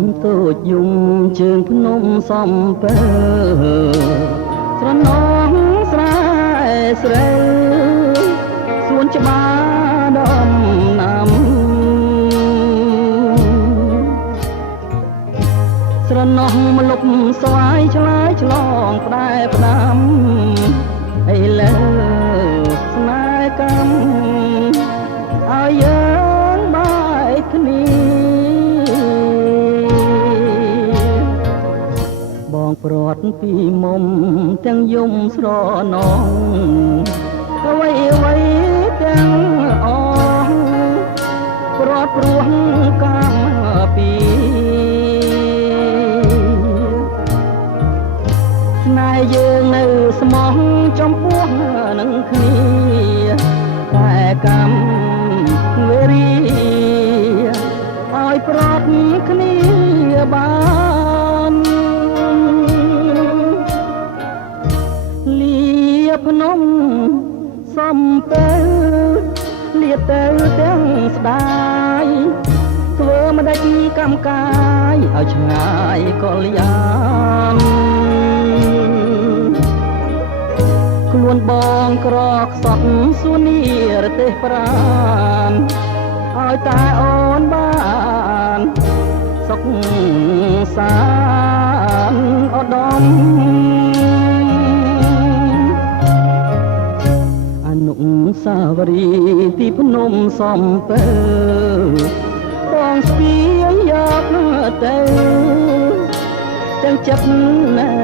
ងតូចយំជើងភ្នំសំពើស្រណងស្រែស្រូវសួនច្បារដំណាំស្រណោះមលុបស្វាយឆ្លើយឆ្លងផ្ដែផ្ដាំឥឡូវស្នេហ៍កម្មឲ្យយើងបាយគ្នាបងព្រាត់ពីមុំទាំងយំស្រណងអ្វីអ្វីទាំងអស់ព្រាត់ព្រោះកម្មពីស្នេហ៍យើងនៅស្មោះចំពោះនឹងគ្នាតែកម្មវេរីឲ្យព្រាត់គ្នាបានលាភ្នំសំពើលាទៅទាំងស្ដាយធ្វើមិនដាច់កម្មកាយឲ្យឆ្ងាយកលយានខ្លួនបងក្រខ្សត់សួននីរទេសប្រានឲ្យតែអូនបានសុខសាន្តឧត្តមអនុសាវរីយ៍ទីភ្នំសំពើបងស្ពាយយកទៅទាំងចិត្តណើ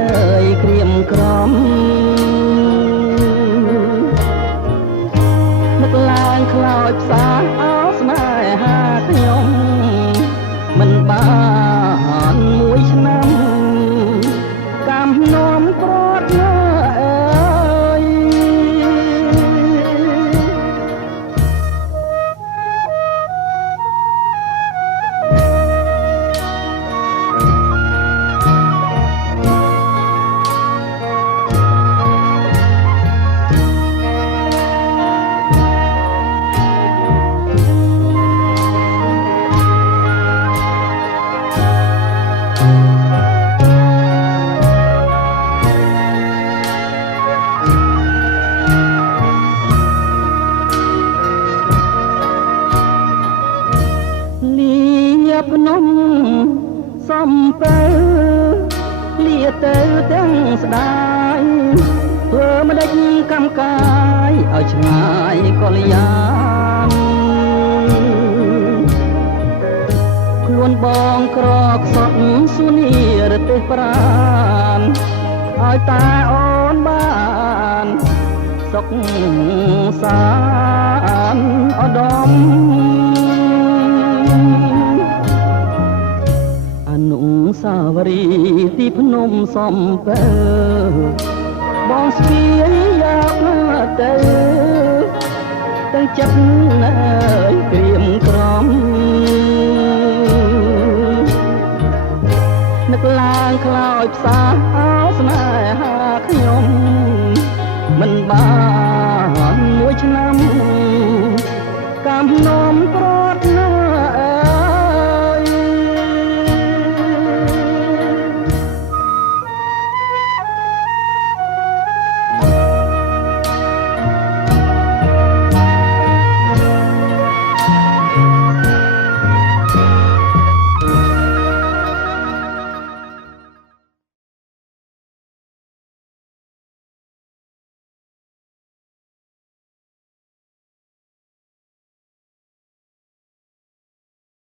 យក្រៀមក្រំនឹកឡើងខ្លោចផ្សាអោស្នេហាខ្ញុំមិនបានមួយឆ្នាំកម្មនាំព្រាត់អើយភ្នំសំពើលាទៅទាំងស្ដាយធ្វើមិនដាច់កម្មកាយឲ្យឆ្ងាយកលយានខ្លួនបងក្រខ្សត់សួននីរទេសប្រានឲ្យតែអូនបានសុខសាន្តឧត្តមអនុសាវរីយ៍ទីភ្នំសំពើបងស្ពាយយកទៅទាំងចិត្តណើយក្រៀមក្រំនឹកឡើងខ្លោចផ្សា